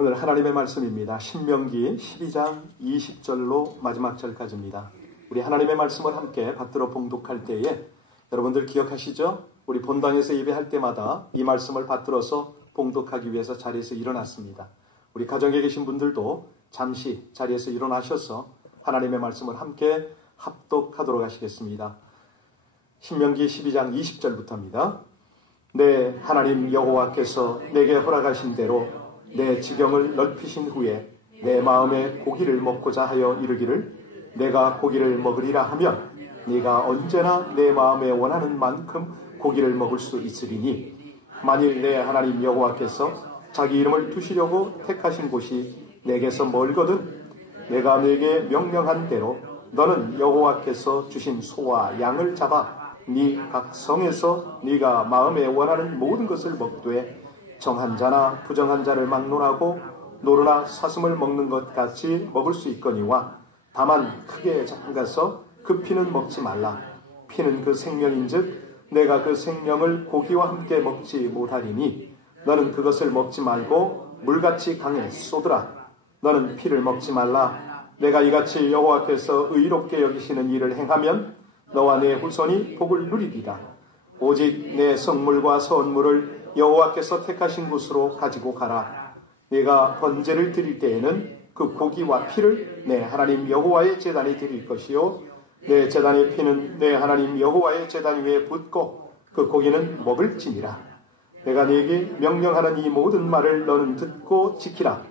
오늘 하나님의 말씀입니다. 신명기 12장 20절로 마지막 절까지입니다. 우리 하나님의 말씀을 함께 받들어 봉독할 때에 여러분들 기억하시죠? 우리 본당에서 예배할 때마다 이 말씀을 받들어서 봉독하기 위해서 자리에서 일어났습니다. 우리 가정에 계신 분들도 잠시 자리에서 일어나셔서 하나님의 말씀을 함께 합독하도록 하시겠습니다. 신명기 12장 20절부터입니다. 내 하나님 여호와께서 내게 허락하신 대로 내 지경을 넓히신 후에 내 마음에 고기를 먹고자 하여 이르기를 내가 고기를 먹으리라 하면 네가 언제나 내 마음에 원하는 만큼 고기를 먹을 수 있으리니 만일 내 하나님 여호와께서 자기 이름을 두시려고 택하신 곳이 내게서 멀거든 내가 네게 명령한 대로 너는 여호와께서 주신 소와 양을 잡아 네 각 성에서 네가 마음에 원하는 모든 것을 먹되 정한 자나 부정한 자를 막론하고 노루나 사슴을 먹는 것 같이 먹을 수 있거니와 다만 크게 잠가서 그 피는 먹지 말라. 피는 그 생명인즉 내가 그 생명을 고기와 함께 먹지 못하리니 너는 그것을 먹지 말고 물같이 강에 쏟으라. 너는 피를 먹지 말라. 내가 이같이 여호와께서 의롭게 여기시는 일을 행하면 너와 내 후손이 복을 누리리라. 오직 내 성물과 선물을 여호와께서 택하신 곳으로 가지고 가라. 네가 번제를 드릴 때에는 그 고기와 피를 내 하나님 여호와의 제단에 드릴 것이요 내 제단의 피는 내 하나님 여호와의 제단 위에 붓고 그 고기는 먹을지니라. 내가 네게 명령하는 이 모든 말을 너는 듣고 지키라.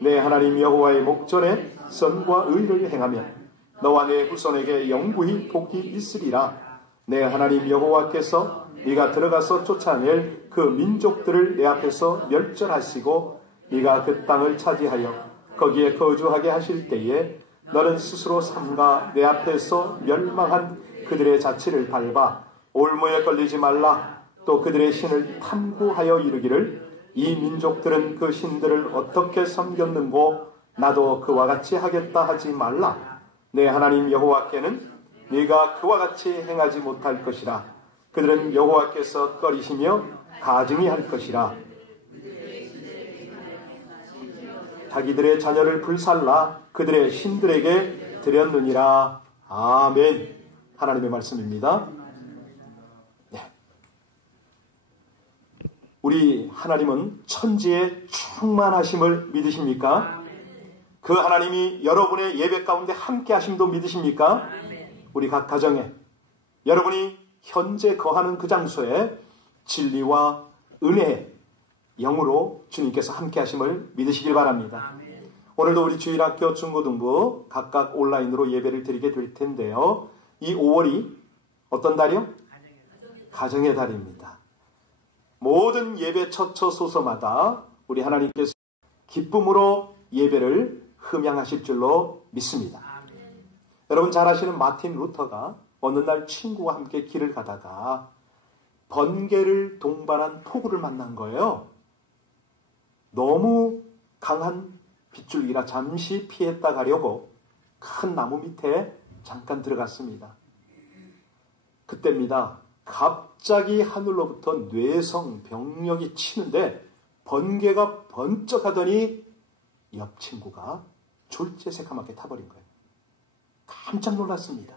내 하나님 여호와의 목전에 선과 의를 행하면 너와 내 후손에게 영구히 복이 있으리라. 내 하나님 여호와께서 네가 들어가서 쫓아낼 그 민족들을 내 앞에서 멸절하시고 네가 그 땅을 차지하여 거기에 거주하게 하실 때에 너는 스스로 삼가 내 앞에서 멸망한 그들의 자취를 밟아 올무에 걸리지 말라. 또 그들의 신을 탐구하여 이르기를 이 민족들은 그 신들을 어떻게 섬겼는고 나도 그와 같이 하겠다 하지 말라. 내 하나님 여호와께는 네가 그와 같이 행하지 못할 것이라. 그들은 여호와께서 꺼리시며 가증히 할 것이라. 자기들의 자녀를 불살라 그들의 신들에게 드렸느니라. 아멘. 하나님의 말씀입니다. 네. 우리 하나님은 천지의 충만하심을 믿으십니까? 그 하나님이 여러분의 예배 가운데 함께 하심도 믿으십니까? 우리 각 가정에 여러분이 현재 거하는 그 장소에 진리와 은혜의 영으로 주님께서 함께 하심을 믿으시길 바랍니다. 오늘도 우리 주일학교 중고등부 각각 온라인으로 예배를 드리게 될 텐데요. 이 5월이 어떤 달이요? 가정의 달입니다. 모든 예배 처처소서마다 우리 하나님께서 기쁨으로 예배를 흠양하실 줄로 믿습니다. 여러분 잘 아시는 마틴 루터가 어느 날 친구와 함께 길을 가다가 번개를 동반한 폭우를 만난 거예요. 너무 강한 빗줄기라 잠시 피했다 가려고 큰 나무 밑에 잠깐 들어갔습니다. 그때입니다. 갑자기 하늘로부터 뇌성 병력이 치는데 번개가 번쩍하더니 옆 친구가 졸제 새까맣게 타버린 거예요. 깜짝 놀랐습니다.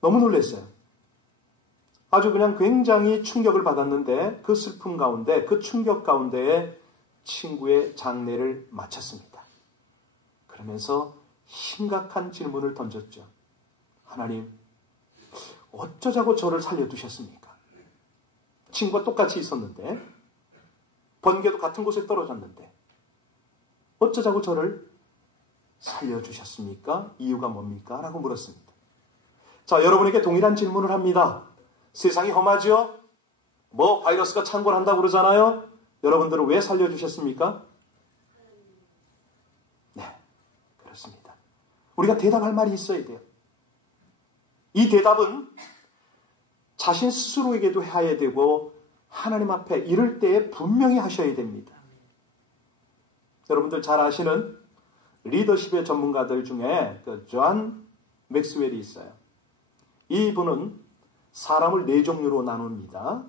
너무 놀랐어요. 아주 그냥 굉장히 충격을 받았는데 그 슬픔 가운데 그 충격 가운데에 친구의 장례를 마쳤습니다. 그러면서 심각한 질문을 던졌죠. 하나님, 어쩌자고 저를 살려두셨습니까? 친구가 똑같이 있었는데 번개도 같은 곳에 떨어졌는데 어쩌자고 저를 살려주셨습니까? 이유가 뭡니까? 라고 물었습니다. 자, 여러분에게 동일한 질문을 합니다. 세상이 험하죠? 뭐 바이러스가 창궐한다고 그러잖아요? 여러분들은 왜 살려주셨습니까? 네, 그렇습니다. 우리가 대답할 말이 있어야 돼요. 이 대답은 자신 스스로에게도 해야 되고 하나님 앞에 이럴 때에 분명히 하셔야 됩니다. 여러분들 잘 아시는 리더십의 전문가들 중에 존 맥스웰이 있어요. 이분은 사람을 4종류로 나눕니다.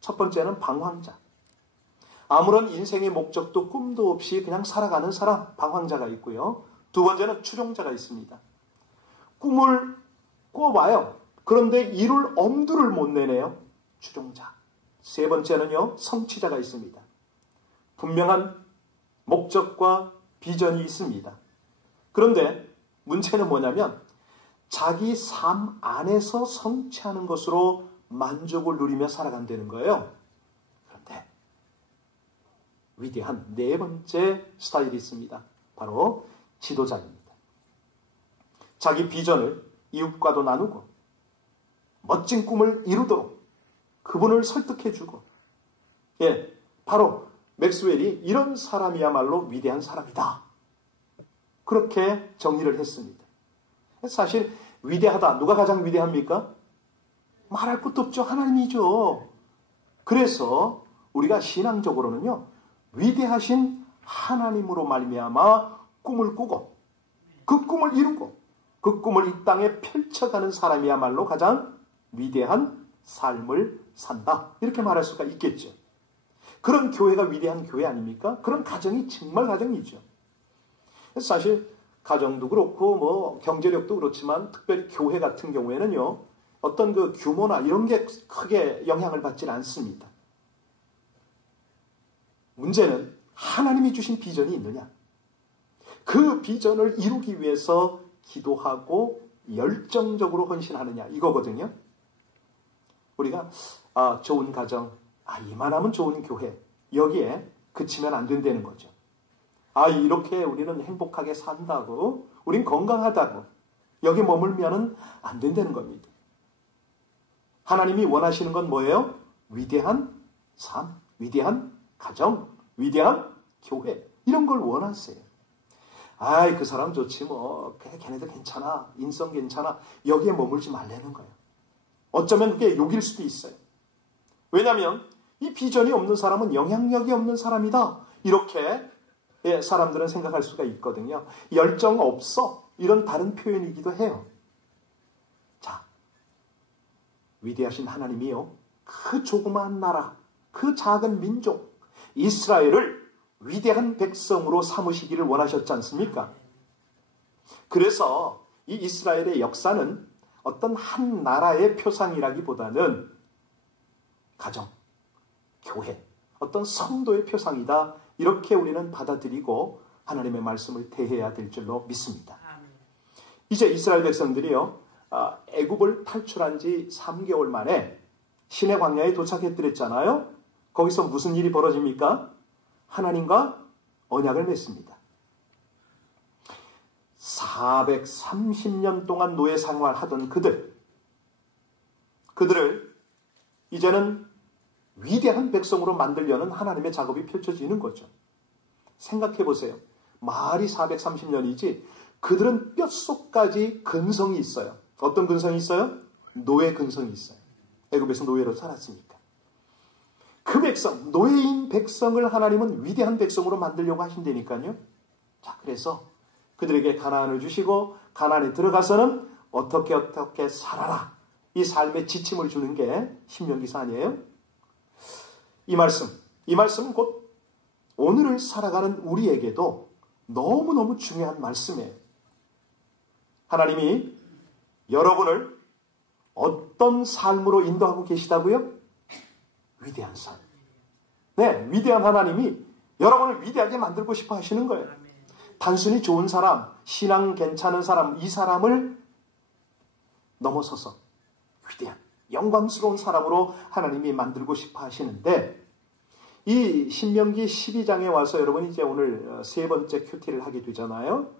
첫 번째는 방황자. 아무런 인생의 목적도 꿈도 없이 그냥 살아가는 사람, 방황자가 있고요. 두 번째는 추종자가 있습니다. 꿈을 꿔봐요. 그런데 이룰 엄두를 못 내네요. 추종자. 세 번째는요, 성취자가 있습니다. 분명한 목적과 비전이 있습니다. 그런데 문제는 뭐냐면 자기 삶 안에서 성취하는 것으로 만족을 누리며 살아간다는 거예요. 그런데 위대한 네 번째 스타일이 있습니다. 바로 지도자입니다. 자기 비전을 이웃과도 나누고 멋진 꿈을 이루도록 그분을 설득해주고, 바로 맥스웰이 이런 사람이야말로 위대한 사람이다. 그렇게 정리를 했습니다. 사실 위대하다. 누가 가장 위대합니까? 말할 것도 없죠. 하나님이죠. 그래서 우리가 신앙적으로는요, 위대하신 하나님으로 말미암아 꿈을 꾸고 그 꿈을 이루고 그 꿈을 이 땅에 펼쳐가는 사람이야말로 가장 위대한 삶을 산다. 이렇게 말할 수가 있겠죠. 그런 교회가 위대한 교회 아닙니까? 그런 가정이 정말 가정이죠. 사실 가정도 그렇고 뭐 경제력도 그렇지만 특별히 교회 같은 경우에는요, 어떤 그 규모나 이런 게 크게 영향을 받지는 않습니다. 문제는 하나님이 주신 비전이 있느냐? 그 비전을 이루기 위해서 기도하고 열정적으로 헌신하느냐, 이거거든요. 우리가 좋은 가정, 이만하면 좋은 교회, 여기에 그치면 안 된다는 거죠. 이렇게 우리는 행복하게 산다고, 우린 건강하다고, 여기 머물면은 안 된다는 겁니다. 하나님이 원하시는 건 뭐예요? 위대한 삶, 위대한 가정, 위대한 교회, 이런 걸 원하세요. 그 사람 좋지 뭐, 걔네들 괜찮아, 인성 괜찮아, 여기에 머물지 말라는 거예요. 어쩌면 그게 욕일 수도 있어요. 왜냐하면 이 비전이 없는 사람은 영향력이 없는 사람이다. 이렇게 사람들은 생각할 수가 있거든요. 열정 없어. 이런 다른 표현이기도 해요. 자, 위대하신 하나님이요, 그 조그마한 나라, 그 작은 민족 이스라엘을 위대한 백성으로 삼으시기를 원하셨지 않습니까? 그래서 이 이스라엘의 역사는 어떤 한 나라의 표상이라기보다는 가정, 교회, 어떤 성도의 표상이다. 이렇게 우리는 받아들이고 하나님의 말씀을 대해야 될 줄로 믿습니다. 이제 이스라엘 백성들이요, 애굽을 탈출한 지 3개월 만에 시내 광야에 도착했더랬잖아요. 거기서 무슨 일이 벌어집니까? 하나님과 언약을 맺습니다. 430년 동안 노예 생활하던 그들을 이제는 위대한 백성으로 만들려는 하나님의 작업이 펼쳐지는 거죠. 생각해 보세요. 말이 430년이지 그들은 뼛속까지 근성이 있어요. 어떤 근성이 있어요? 노예 근성이 있어요. 애굽에서 노예로 살았으니까. 그 백성, 노예인 백성을 하나님은 위대한 백성으로 만들려고 하신다니까요. 자, 그래서 그들에게 가나안을 주시고 가나안에 들어가서는 어떻게 살아라. 이 삶의 지침을 주는 게 신명기사 아니에요? 이 말씀은 곧 오늘을 살아가는 우리에게도 너무너무 중요한 말씀이에요. 하나님이 여러분을 어떤 삶으로 인도하고 계시다고요? 위대한 삶. 네, 위대한 하나님이 여러분을 위대하게 만들고 싶어 하시는 거예요. 단순히 좋은 사람, 신앙 괜찮은 사람, 이 사람을 넘어서서 위대한, 영광스러운 사람으로 하나님이 만들고 싶어 하시는데, 이 신명기 12장에 와서 여러분이 이제 오늘 세 번째 큐티를 하게 되잖아요.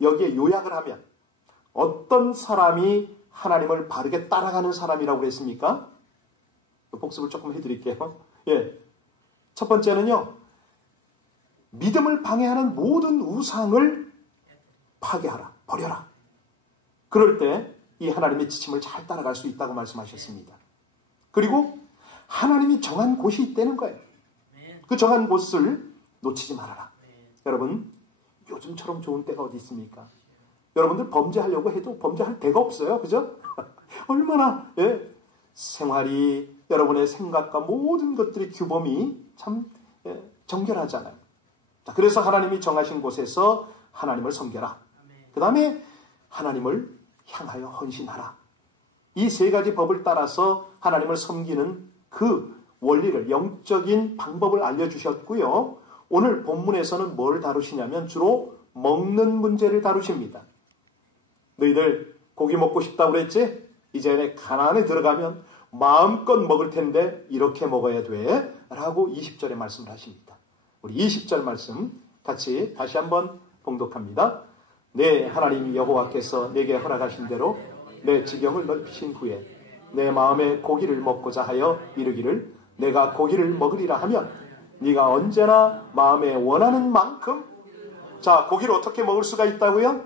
여기에 요약을 하면 어떤 사람이 하나님을 바르게 따라가는 사람이라고 그랬습니까? 복습을 조금 해드릴게요. 첫 번째는요, 믿음을 방해하는 모든 우상을 파괴하라, 버려라. 그럴 때 이 하나님의 지침을 잘 따라갈 수 있다고 말씀하셨습니다. 그리고 하나님이 정한 곳이 있다는 거예요. 그 정한 곳을 놓치지 말아라. 여러분, 요즘처럼 좋은 때가 어디 있습니까? 여러분들 범죄하려고 해도 범죄할 데가 없어요. 그죠? 얼마나 생활이, 여러분의 생각과 모든 것들의 규범이 참 정결하잖아요. 자, 그래서 하나님이 정하신 곳에서 하나님을 섬겨라. 그 다음에 하나님을 향하여 헌신하라. 이 세 가지 법을 따라서 하나님을 섬기는 그 원리를, 영적인 방법을 알려주셨고요. 오늘 본문에서는 뭘 다루시냐면 주로 먹는 문제를 다루십니다. 너희들 고기 먹고 싶다고 그랬지? 이제 가나안에 들어가면 마음껏 먹을 텐데 이렇게 먹어야 돼 라고 20절에 말씀을 하십니다. 우리 20절 말씀 같이 다시 한번 봉독합니다. 내 하나님 여호와께서 내게 허락하신 대로 내 지경을 넓히신 후에 내 마음에 고기를 먹고자 하여 이르기를 내가 고기를 먹으리라 하면 네가 언제나 마음에 원하는 만큼, 자, 고기를 어떻게 먹을 수가 있다고요?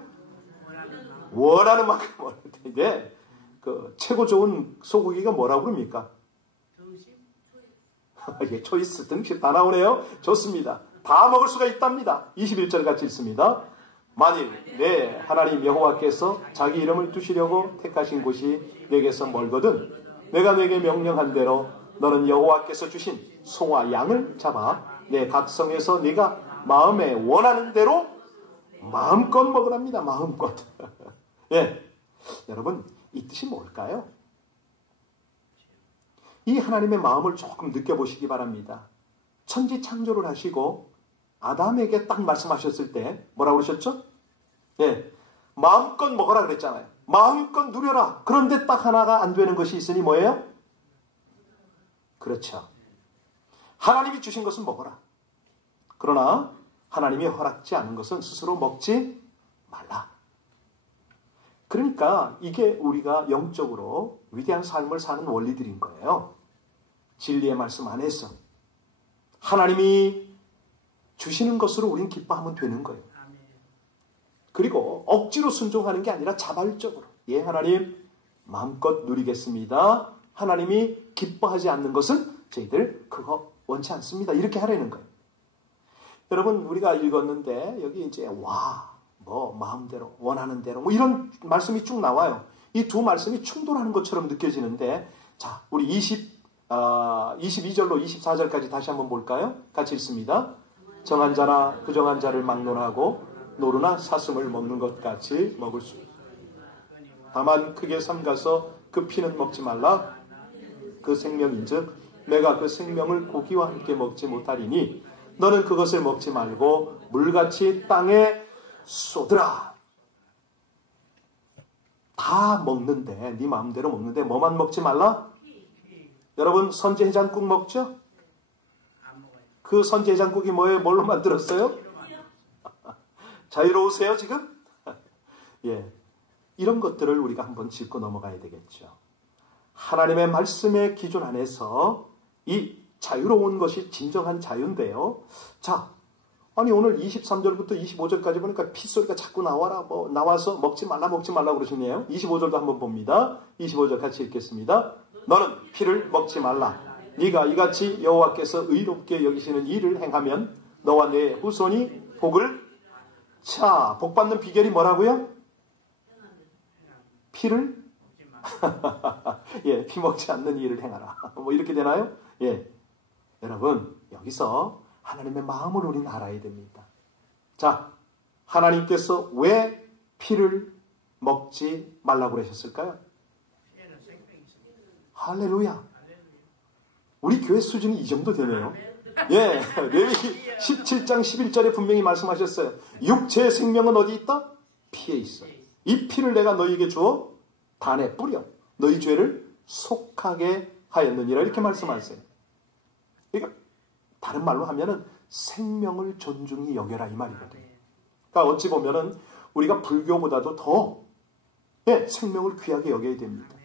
원하는 만큼 먹을 텐데, 그 최고 좋은 소고기가 뭐라고 그럽니까? 예, 초이스, 등심 다 나오네요. 좋습니다. 다 먹을 수가 있답니다. 21절 같이 읽습니다. 만일 내 하나님 여호와께서 자기 이름을 두시려고 택하신 곳이 내게서 멀거든 내가 내게 명령한 대로 너는 여호와께서 주신 소와 양을 잡아 내 각성에서 네가 마음에 원하는 대로 마음껏 먹으랍니다. 마음껏. 예, 여러분 이 뜻이 뭘까요? 이 하나님의 마음을 조금 느껴보시기 바랍니다. 천지 창조를 하시고 아담에게 딱 말씀하셨을 때 뭐라고 그러셨죠? 예, 마음껏 먹어라 그랬잖아요. 마음껏 누려라. 그런데 딱 하나가 안 되는 것이 있으니 뭐예요? 그렇죠. 하나님이 주신 것은 먹어라. 그러나 하나님이 허락지 않은 것은 스스로 먹지 말라. 그러니까 이게 우리가 영적으로 위대한 삶을 사는 원리들인 거예요. 진리의 말씀 안에서 하나님이 주시는 것으로 우린 기뻐하면 되는 거예요. 그리고 억지로 순종하는 게 아니라 자발적으로, 예, 하나님 마음껏 누리겠습니다. 하나님이 기뻐하지 않는 것은 저희들 그거 원치 않습니다. 이렇게 하라는 거예요. 여러분, 우리가 읽었는데 여기 이제 마음대로 원하는 대로 이런 말씀이 쭉 나와요. 이 두 말씀이 충돌하는 것처럼 느껴지는데, 자, 우리 22절로 24절까지 다시 한번 볼까요? 같이 읽습니다. 정한 자나 부정한 자를 막론하고 노루나 사슴을 먹는 것 같이 먹을 수. 다만 크게 삼가서 그 피는 먹지 말라. 그 생명인즉 내가 그 생명을 고기와 함께 먹지 못하리니 너는 그것을 먹지 말고 물같이 땅에 쏟으라. 다 먹는데, 네 마음대로 먹는데 뭐만 먹지 말라? 여러분 선지 해장국 먹죠? 그 선지 해장국이 뭐예요? 뭘로 만들었어요? 자유로우세요 지금? 예, 이런 것들을 우리가 한번 짚고 넘어가야 되겠죠. 하나님의 말씀의 기준 안에서 이 자유로운 것이 진정한 자유인데요. 자, 아니 오늘 23절부터 25절까지 보니까 핏소리가 자꾸 나와서 먹지 말라 그러시네요. 25절도 한번 봅니다. 25절 같이 읽겠습니다. 너는 피를 먹지 말라. 네가 이같이 여호와께서 의롭게 여기시는 일을 행하면 너와 내 후손이 복을. 자, 복 받는 비결이 뭐라고요? 피를 예, 피 먹지 않는 일을 행하라. 뭐 이렇게 되나요? 예, 여러분 여기서 하나님의 마음을 우리는 알아야 됩니다. 자, 하나님께서 왜 피를 먹지 말라고 그러셨을까요? 할렐루야. 우리 교회 수준이 이 정도 되네요. 예, 레위기 17장 11절에 분명히 말씀하셨어요. 육체의 생명은 어디 있다? 피에 있어. 이 피를 내가 너희에게 주어 단에 뿌려 너희 죄를 속하게 하였느니라 이렇게 말씀하세요. 그러니까 다른 말로 하면은 생명을 존중히 여겨라 이 말이거든요. 그러니까 어찌 보면은 우리가 불교보다도 더 생명을 귀하게 여겨야 됩니다.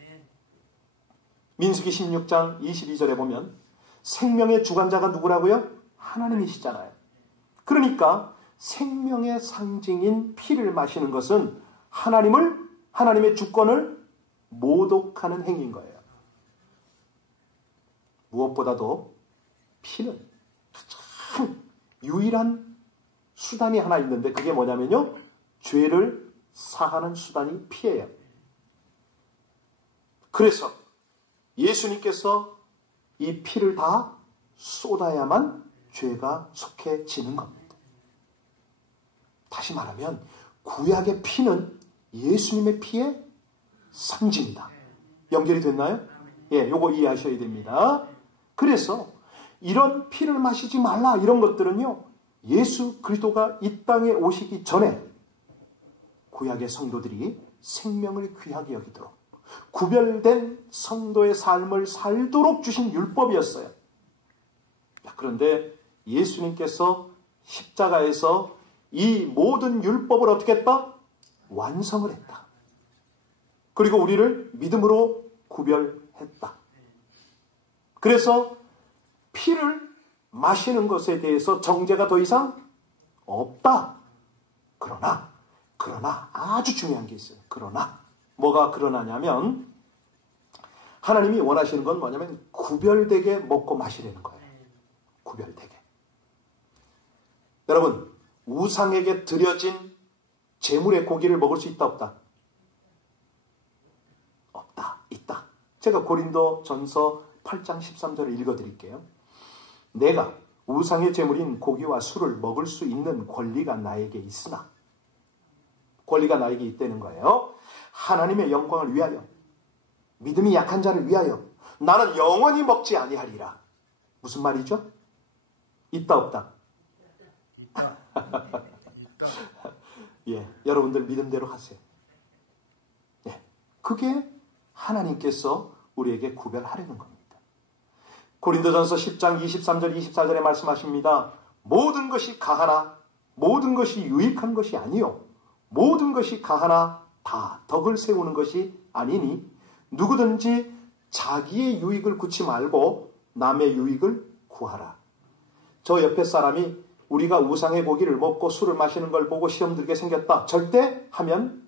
민수기 16장 22절에 보면 생명의 주관자가 누구라고요? 하나님이시잖아요. 그러니까 생명의 상징인 피를 마시는 것은 하나님의 주권을 모독하는 행위인 거예요. 무엇보다도 피는 참 유일한 수단이 하나 있는데 그게 뭐냐면요. 죄를 사하는 수단이 피예요. 그래서 예수님께서 이 피를 다 쏟아야만 죄가 속해지는 겁니다. 다시 말하면 구약의 피는 예수님의 피의 상징이다. 연결이 됐나요? 예, 요거 이해하셔야 됩니다. 그래서 이런 피를 마시지 말라 이런 것들은요, 예수 그리스도가 이 땅에 오시기 전에 구약의 성도들이 생명을 귀하게 여기도록 구별된 성도의 삶을 살도록 주신 율법이었어요. 그런데 예수님께서 십자가에서 이 모든 율법을 어떻게 했다? 완성을 했다. 그리고 우리를 믿음으로 구별했다. 그래서 피를 마시는 것에 대해서 정죄가 더 이상 없다. 그러나 아주 중요한 게 있어요. 그러나 뭐가 그러나냐면 하나님이 원하시는 건 뭐냐면 구별되게 먹고 마시려는 거예요. 구별되게. 여러분, 우상에게 드려진 제물의 고기를 먹을 수 있다 없다? 없다. 있다. 제가 고린도 전서 8장 13절을 읽어드릴게요. 내가 우상의 제물인 고기와 술을 먹을 수 있는 권리가 나에게 있으나, 권리가 나에게 있다는 거예요. 하나님의 영광을 위하여, 믿음이 약한 자를 위하여 나는 영원히 먹지 아니하리라. 무슨 말이죠? 있다 없다? 있다. 예, 여러분들 믿음대로 하세요. 예, 그게 하나님께서 우리에게 구별하려는 겁니다. 고린도전서 10장 23절 24절에 말씀하십니다. 모든 것이 가하나 모든 것이 유익한 것이 아니요 모든 것이 가하나 다 덕을 세우는 것이 아니니 누구든지 자기의 유익을 구치 말고 남의 유익을 구하라. 저 옆에 사람이 우리가 우상의 고기를 먹고 술을 마시는 걸 보고 시험 들게 생겼다. 절대 하면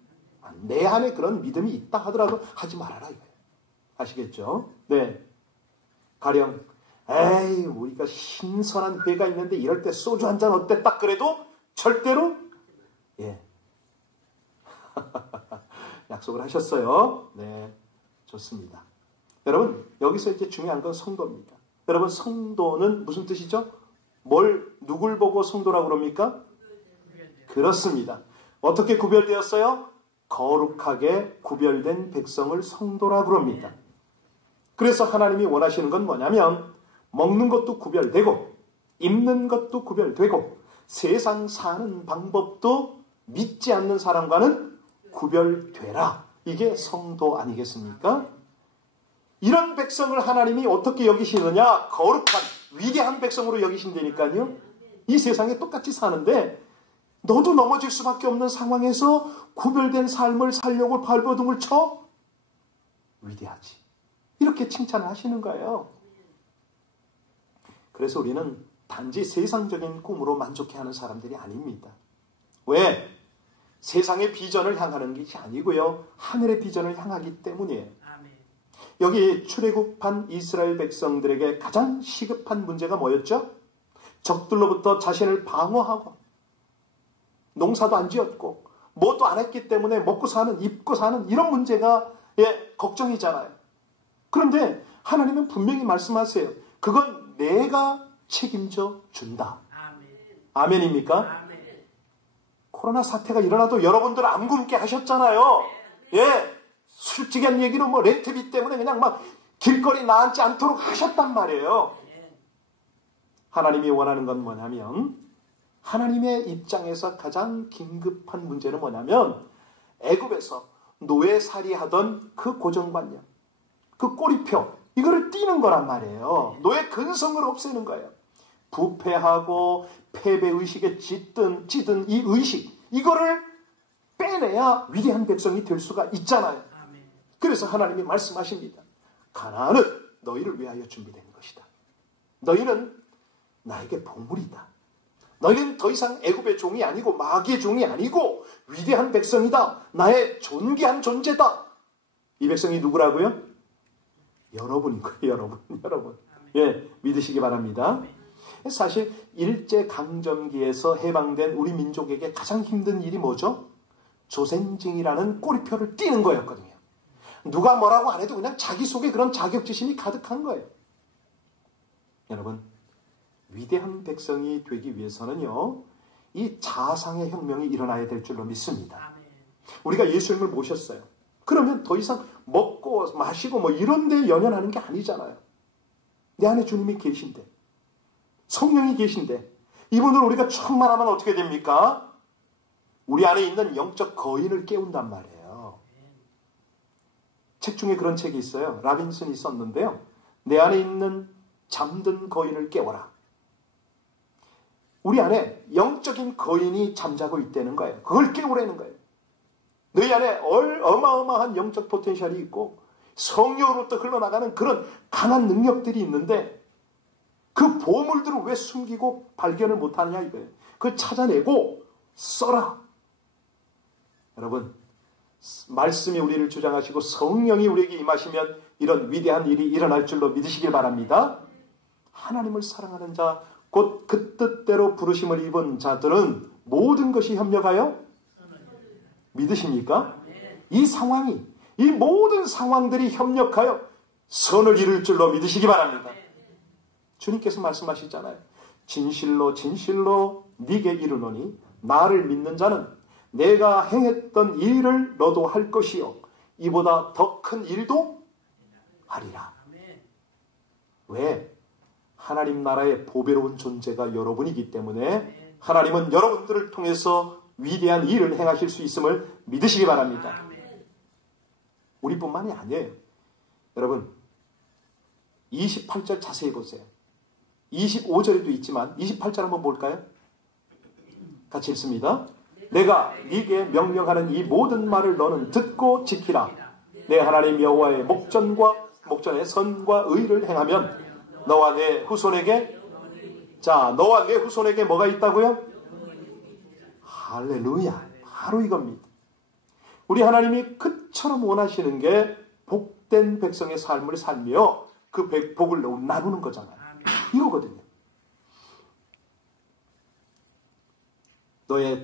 내 안에 그런 믿음이 있다 하더라도 하지 말아라 이거예요. 아시겠죠? 네. 가령 에이 우리가 신선한 회가 있는데 이럴 때 소주 한 잔 어때? 딱 그래도 절대로 예 약속을 하셨어요. 네, 좋습니다. 여러분 여기서 이제 중요한 건 성도입니다. 여러분 성도는 무슨 뜻이죠? 누굴 보고 성도라고 그럽니까? 그렇습니다. 어떻게 구별되었어요? 거룩하게 구별된 백성을 성도라고 그럽니다. 그래서 하나님이 원하시는 건 뭐냐면 먹는 것도 구별되고 입는 것도 구별되고 세상 사는 방법도 믿지 않는 사람과는 구별되라. 이게 성도 아니겠습니까? 이런 백성을 하나님이 어떻게 여기시느냐? 거룩한 위대한 백성으로 여기신다니까요. 이 세상에 똑같이 사는데 너도 넘어질 수밖에 없는 상황에서 구별된 삶을 살려고 발버둥을 쳐? 위대하지. 이렇게 칭찬을 하시는 거예요. 그래서 우리는 단지 세상적인 꿈으로 만족해하는 사람들이 아닙니다. 왜? 세상의 비전을 향하는 것이 아니고요. 하늘의 비전을 향하기 때문이에요. 여기 출애굽한 이스라엘 백성들에게 가장 시급한 문제가 뭐였죠? 적들로부터 자신을 방어하고 농사도 안 지었고 뭐도 안 했기 때문에 먹고 사는, 입고 사는 이런 문제가 걱정이잖아요. 그런데 하나님은 분명히 말씀하세요. 그건 내가 책임져 준다. 아멘입니까? 아멘. 코로나 사태가 일어나도 여러분들 안 굶게 하셨잖아요. 예. 솔직한 얘기는 뭐 렌트비 때문에 그냥 막 길거리 나앉지 않도록 하셨단 말이에요. 하나님이 원하는 건 뭐냐면 하나님의 입장에서 가장 긴급한 문제는 뭐냐면 애굽에서 노예살이하던 그 고정관념, 그 꼬리표 이거를 띄는 거란 말이에요. 노예 근성을 없애는 거예요. 부패하고 패배의식에 찌든 이 의식 이거를 빼내야 위대한 백성이 될 수가 있잖아요. 그래서 하나님이 말씀하십니다. 가나안은 너희를 위하여 준비된 것이다. 너희는 나에게 보물이다. 너희는 더 이상 애굽의 종이 아니고 마귀의 종이 아니고 위대한 백성이다. 나의 존귀한 존재다. 이 백성이 누구라고요? 여러분이고요. 여러분. 예, 믿으시기 바랍니다. 사실 일제강점기에서 해방된 우리 민족에게 가장 힘든 일이 뭐죠? 조센징이라는 꼬리표를 띄는 거였거든요. 누가 뭐라고 안 해도 그냥 자기 속에 그런 자격지심이 가득한 거예요. 여러분, 위대한 백성이 되기 위해서는요, 이 자상의 혁명이 일어나야 될 줄로 믿습니다. 우리가 예수님을 모셨어요. 그러면 더 이상 먹고 마시고 뭐 이런 데 연연하는 게 아니잖아요. 내 안에 주님이 계신데, 성령이 계신데, 이분을 우리가 충만하면 어떻게 됩니까? 우리 안에 있는 영적 거인을 깨운단 말이에요. 책 중에 그런 책이 있어요. 라빈슨이 썼는데요. 내 안에 있는 잠든 거인을 깨워라. 우리 안에 영적인 거인이 잠자고 있다는 거예요. 그걸 깨우라는 거예요. 너희 안에 어마어마한 영적 포텐셜이 있고 성령으로부터 흘러나가는 그런 강한 능력들이 있는데 그 보물들을 왜 숨기고 발견을 못하느냐 이거예요. 그걸 찾아내고 써라. 여러분, 말씀이 우리를 주장하시고 성령이 우리에게 임하시면 이런 위대한 일이 일어날 줄로 믿으시길 바랍니다. 하나님을 사랑하는 자, 곧 그 뜻대로 부르심을 입은 자들은 모든 것이 협력하여 믿으십니까? 이 상황이, 이 모든 상황들이 협력하여 선을 이룰 줄로 믿으시기 바랍니다. 주님께서 말씀하시잖아요. 진실로 진실로 네게 이르노니 나를 믿는 자는 내가 행했던 일을 너도 할 것이요 이보다 더 큰 일도 하리라. 왜? 하나님 나라의 보배로운 존재가 여러분이기 때문에 하나님은 여러분들을 통해서 위대한 일을 행하실 수 있음을 믿으시기 바랍니다. 우리뿐만이 아니에요. 여러분 28절 자세히 보세요. 25절에도 있지만 28절 한번 볼까요? 같이 읽습니다. 내가 네게 명령하는 이 모든 말을 너는 듣고 지키라. 내 하나님 여호와의 목전의 선과 의를 행하면 너와 내 후손에게 너와 내 후손에게 뭐가 있다고요? 할렐루야. 바로 이겁니다. 우리 하나님이 그처럼 원하시는 게 복된 백성의 삶을 살며 그 복을 나누는 거잖아요. 이거거든요.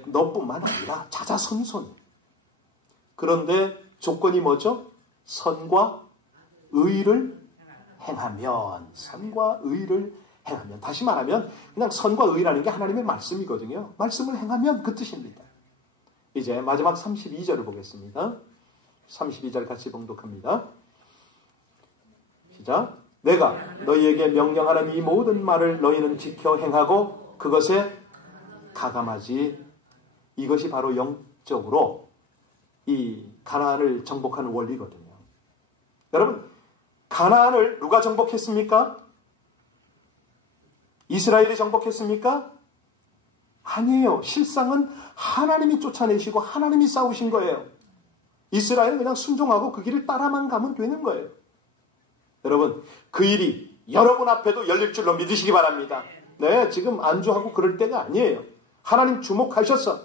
너뿐만 아니라 자자손손. 그런데 조건이 뭐죠? 선과 의를 행하면. 선과 의를 행하면. 다시 말하면 그냥 선과 의라는 게 하나님의 말씀이거든요. 말씀을 행하면 그 뜻입니다. 이제 마지막 32절을 보겠습니다. 32절 같이 봉독합니다. 시작. 내가 너희에게 명령하는 이 모든 말을 너희는 지켜 행하고 그것에 가감하지. 이것이 바로 영적으로 이 가나안을 정복하는 원리거든요. 여러분, 가나안을 누가 정복했습니까? 이스라엘이 정복했습니까? 아니에요. 실상은 하나님이 쫓아내시고 하나님이 싸우신 거예요. 이스라엘은 그냥 순종하고 그 길을 따라만 가면 되는 거예요. 여러분, 그 일이 여러분 앞에도 열릴 줄로 믿으시기 바랍니다. 네, 지금 안주하고 그럴 때가 아니에요. 하나님 주목하셔서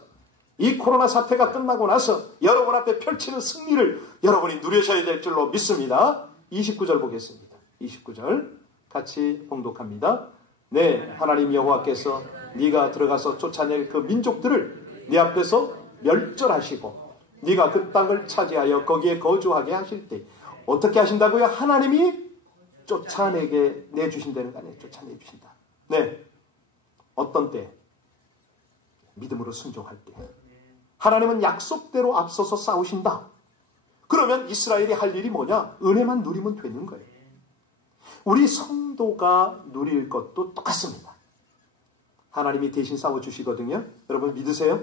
이 코로나 사태가 끝나고 나서 여러분 앞에 펼치는 승리를 여러분이 누리셔야 될 줄로 믿습니다. 29절 보겠습니다. 29절 같이 봉독합니다. 네, 하나님 여호와께서 네가 들어가서 쫓아낼 그 민족들을 네 앞에서 멸절하시고 네가 그 땅을 차지하여 거기에 거주하게 하실 때 어떻게 하신다고요? 하나님이 쫓아내게 내주신다는 거 아니에요. 쫓아내주신다. 네, 어떤 때? 믿음으로 순종할 때. 하나님은 약속대로 앞서서 싸우신다. 그러면 이스라엘이 할 일이 뭐냐? 은혜만 누리면 되는 거예요. 우리 성도가 누릴 것도 똑같습니다. 하나님이 대신 싸워주시거든요. 여러분 믿으세요?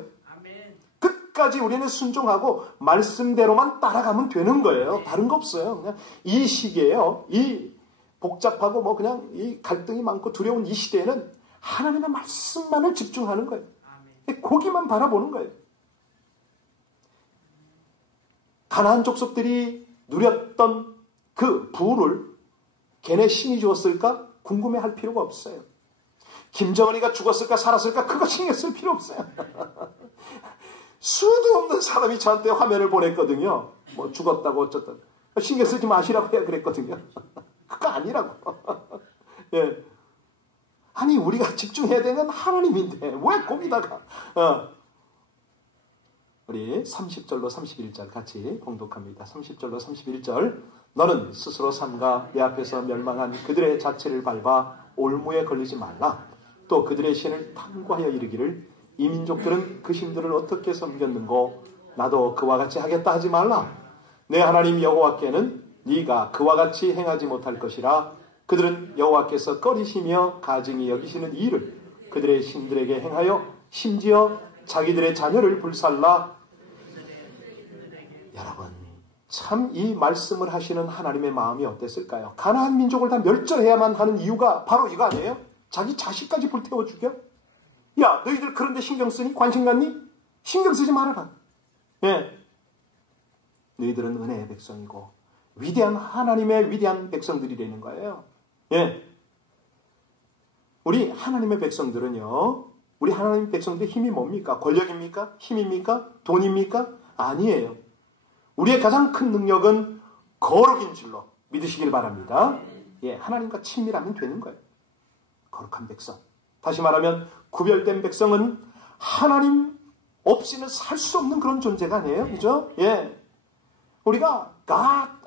끝까지 우리는 순종하고 말씀대로만 따라가면 되는 거예요. 다른 거 없어요. 그냥 이 시기에요. 이 복잡하고 그냥 이 갈등이 많고 두려운 이 시대에는 하나님의 말씀만을 집중하는 거예요. 거기만 바라보는 거예요. 가나안 족속들이 누렸던 그 부를 걔네 신이 주었을까? 궁금해할 필요가 없어요. 김정은이가 죽었을까 살았을까? 그거 신경 쓸 필요 없어요. 수도 없는 사람이 저한테 화면을 보냈거든요. 뭐 죽었다고 어쩌다. 신경 쓰지 마시라고 해야 그랬거든요. 그거 아니라고. 예. 아니 우리가 집중해야 되는 하나님인데 왜 거기다가 우리 30절로 31절 같이 봉독합니다. 30절로 31절 너는 스스로 삼가 내 앞에서 멸망한 그들의 자체를 밟아 올무에 걸리지 말라. 또 그들의 신을 탐구하여 이르기를 이 민족들은 그 신들을 어떻게 섬겼는고 나도 그와 같이 하겠다 하지 말라. 내 하나님 여호와께는 네가 그와 같이 행하지 못할 것이라. 그들은 여호와께서 꺼리시며 가증히 여기시는 이 일을 그들의 신들에게 행하여 심지어 자기들의 자녀를 불살라. 여러분, 참 이 말씀을 하시는 하나님의 마음이 어땠을까요? 가나안 민족을 다 멸절해야만 하는 이유가 바로 이거 아니에요? 자기 자식까지 불태워 죽여? 야, 너희들 그런데 신경 쓰니? 관심 갖니? 신경 쓰지 말아라. 예. 너희들은 은혜의 백성이고 위대한 하나님의 위대한 백성들이라는 거예요. 예. 우리 하나님의 백성들은요, 우리 하나님 백성들의 힘이 뭡니까? 권력입니까? 힘입니까? 돈입니까? 아니에요. 우리의 가장 큰 능력은 거룩인 줄로 믿으시길 바랍니다. 예, 하나님과 친밀하면 되는 거예요. 거룩한 백성. 다시 말하면 구별된 백성은 하나님 없이는 살 수 없는 그런 존재가 아니에요. 그죠? 예. 우리가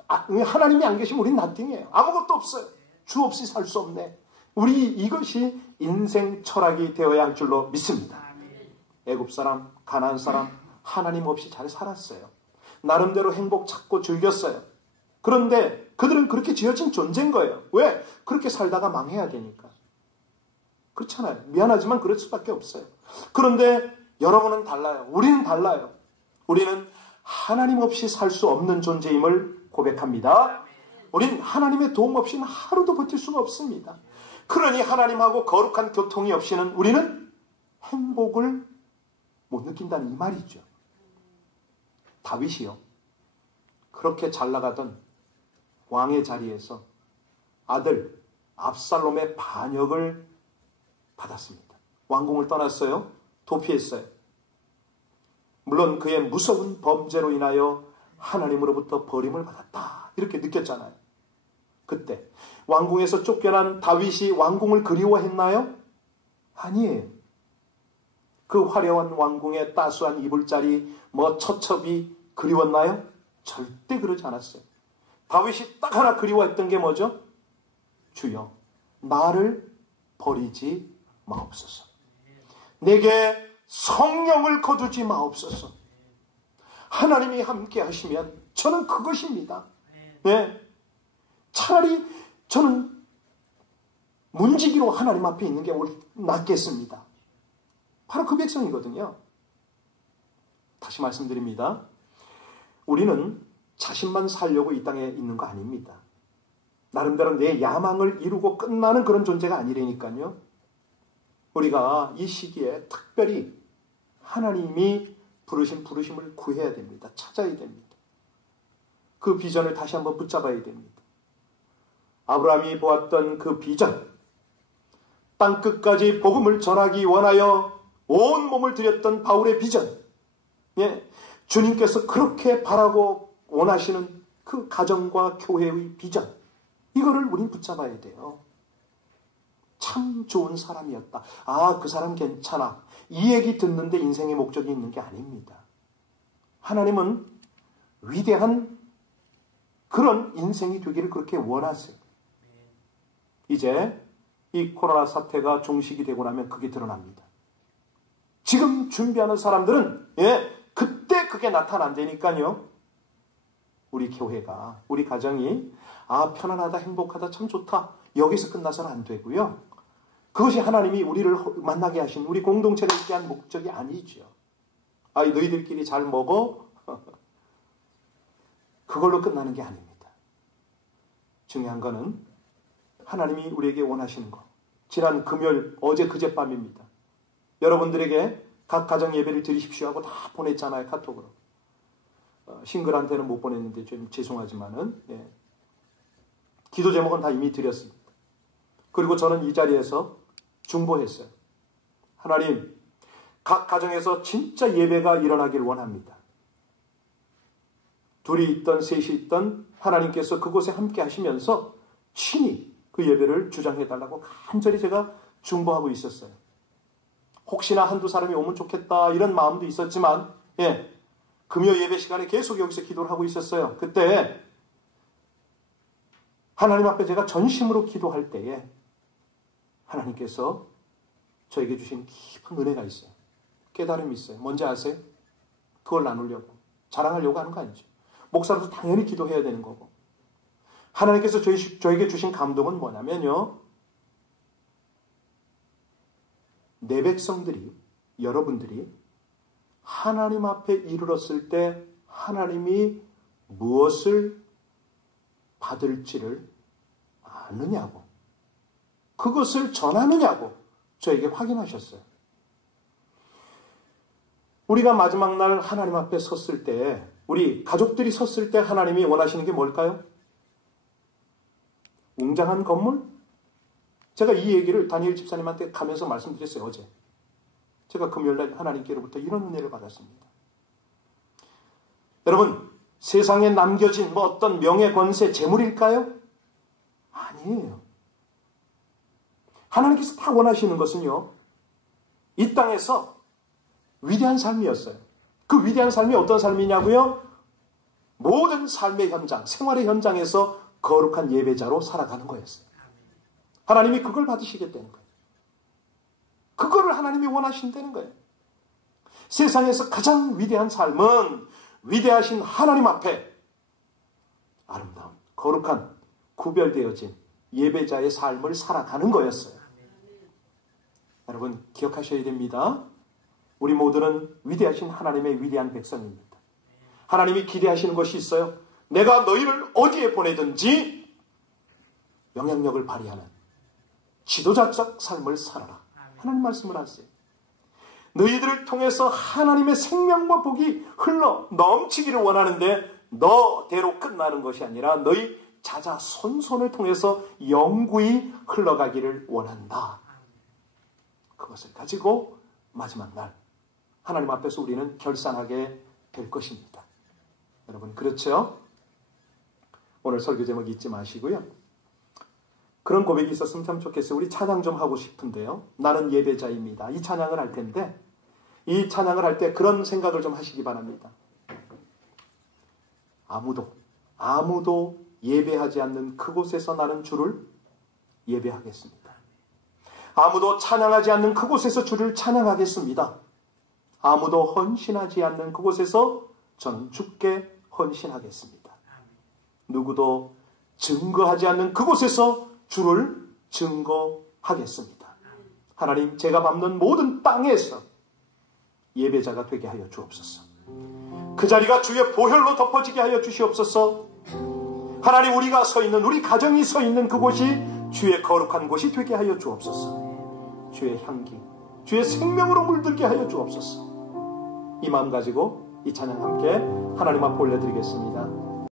하나님이 안 계시면 우리는 nothing이에요. 아무것도 없어요. 주 없이 살 수 없네. 우리 이것이 인생 철학이 되어야 할 줄로 믿습니다. 애굽 사람, 가나안 사람 하나님 없이 잘 살았어요. 나름대로 행복 찾고 즐겼어요. 그런데 그들은 그렇게 지어진 존재인 거예요. 왜? 그렇게 살다가 망해야 되니까. 그렇잖아요. 미안하지만 그럴 수밖에 없어요. 그런데 여러분은 달라요. 우리는 달라요. 우리는 하나님 없이 살 수 없는 존재임을 고백합니다. 우린 하나님의 도움 없이는 하루도 버틸 수가 없습니다. 그러니 하나님하고 거룩한 교통이 없이는 우리는 행복을 못 느낀다는 이 말이죠. 다윗이요, 그렇게 잘 나가던 왕의 자리에서 아들 압살롬의 반역을 받았습니다. 왕궁을 떠났어요. 도피했어요. 물론 그의 무서운 범죄로 인하여 하나님으로부터 버림을 받았다, 이렇게 느꼈잖아요. 그때 왕궁에서 쫓겨난 다윗이 왕궁을 그리워했나요? 아니에요. 그 화려한 왕궁의 따스한 이불자리, 처첩이 그리웠나요? 절대 그러지 않았어요. 다윗이 딱 하나 그리워했던 게 뭐죠? 주여, 나를 버리지 마옵소서. 내게 성령을 거두지 마옵소서. 하나님이 함께 하시면 저는 그것입니다. 네. 차라리 저는 문지기로 하나님 앞에 있는 게 낫겠습니다. 바로 그 백성이거든요. 다시 말씀드립니다. 우리는 자신만 살려고 이 땅에 있는 거 아닙니다. 나름대로 내 야망을 이루고 끝나는 그런 존재가 아니라니까요. 우리가 이 시기에 특별히 하나님이 부르신 부르심을 구해야 됩니다. 찾아야 됩니다. 그 비전을 다시 한번 붙잡아야 됩니다. 아브라함이 보았던 그 비전, 땅끝까지 복음을 전하기 원하여 온 몸을 들였던 바울의 비전, 예, 주님께서 그렇게 바라고 원하시는 그 가정과 교회의 비전, 이거를 우린 붙잡아야 돼요. 참 좋은 사람이었다. 아, 그 사람 괜찮아. 이 얘기 듣는데 인생의 목적이 있는 게 아닙니다. 하나님은 위대한 그런 인생이 되기를 그렇게 원하세요. 이제 이 코로나 사태가 종식이 되고 나면 그게 드러납니다. 지금 준비하는 사람들은 그때 그게 나타난다니까요. 우리 교회가, 우리 가정이 편안하다, 행복하다, 참 좋다, 여기서 끝나서는 안 되고요. 그것이 하나님이 우리를 만나게 하신, 우리 공동체를 있게 한 목적이 아니죠. 너희들끼리 잘 먹어? 그걸로 끝나는 게 아닙니다. 중요한 거는 하나님이 우리에게 원하시는 거. 지난 금요일, 어제 그젯밤입니다. 여러분들에게 각 가정 예배를 드리십시오 하고 다 보냈잖아요, 카톡으로. 싱글한테는 못 보냈는데 좀 죄송하지만은, 기도 제목은 다 이미 드렸습니다. 그리고 저는 이 자리에서 중보했어요. 하나님, 각 가정에서 진짜 예배가 일어나길 원합니다. 둘이 있던 셋이 있던 하나님께서 그곳에 함께 하시면서 친히 그 예배를 주장해달라고 간절히 제가 중보하고 있었어요. 혹시나 한두 사람이 오면 좋겠다 이런 마음도 있었지만 금요 예배 시간에 계속 여기서 기도를 하고 있었어요. 그때 하나님 앞에 제가 전심으로 기도할 때에 하나님께서 저에게 주신 깊은 은혜가 있어요. 깨달음이 있어요. 뭔지 아세요? 그걸 나누려고, 자랑하려고 하는 거 아니죠. 목사로서 당연히 기도해야 되는 거고. 하나님께서 저에게 주신 감동은 뭐냐면요, 내 백성들이, 여러분들이 하나님 앞에 이르렀을 때 하나님이 무엇을 받을지를 아느냐고, 그것을 전하느냐고 저에게 확인하셨어요. 우리가 마지막 날 하나님 앞에 섰을 때, 우리 가족들이 섰을 때 하나님이 원하시는 게 뭘까요? 웅장한 건물? 제가 이 얘기를 다니엘 집사님한테 가면서 말씀드렸어요, 어제. 제가 금요일날 하나님께로부터 이런 은혜를 받았습니다. 여러분, 세상에 남겨진 어떤 명예, 권세, 재물일까요? 아니에요. 하나님께서 다 원하시는 것은요, 이 땅에서 위대한 삶이었어요. 그 위대한 삶이 어떤 삶이냐고요? 모든 삶의 현장, 생활의 현장에서 거룩한 예배자로 살아가는 거였어요. 하나님이 그걸 받으시겠다는 거예요. 그거를 하나님이 원하신다는 거예요. 세상에서 가장 위대한 삶은 위대하신 하나님 앞에 아름다운, 거룩한, 구별되어진 예배자의 삶을 살아가는 거였어요. 여러분, 기억하셔야 됩니다. 우리 모두는 위대하신 하나님의 위대한 백성입니다. 하나님이 기대하시는 것이 있어요. 내가 너희를 어디에 보내든지 영향력을 발휘하는 지도자적 삶을 살아라. 하나님 말씀을 하세요. 너희들을 통해서 하나님의 생명과 복이 흘러 넘치기를 원하는데 너대로 끝나는 것이 아니라 너희 자자손손을 통해서 영구히 흘러가기를 원한다. 그것을 가지고 마지막 날 하나님 앞에서 우리는 결산하게 될 것입니다. 여러분, 그렇죠? 오늘 설교 제목 잊지 마시고요. 그런 고백이 있었으면 참 좋겠어요. 우리 찬양 좀 하고 싶은데요. 나는 예배자입니다. 이 찬양을 할 텐데, 이 찬양을 할 때 그런 생각을 좀 하시기 바랍니다. 아무도 예배하지 않는 그곳에서 나는 주를 예배하겠습니다. 아무도 찬양하지 않는 그곳에서 주를 찬양하겠습니다. 아무도 헌신하지 않는 그곳에서 저는 주께 헌신하겠습니다. 누구도 증거하지 않는 그곳에서 주를 증거하겠습니다. 하나님, 제가 밟는 모든 땅에서 예배자가 되게 하여 주옵소서. 그 자리가 주의 보혈로 덮어지게 하여 주시옵소서. 하나님, 우리가 서 있는, 우리 가정이 서 있는 그곳이 주의 거룩한 곳이 되게 하여 주옵소서. 주의 향기, 주의 생명으로 물들게 하여 주옵소서. 이 마음 가지고 이 찬양 함께 하나님 앞에 올려드리겠습니다.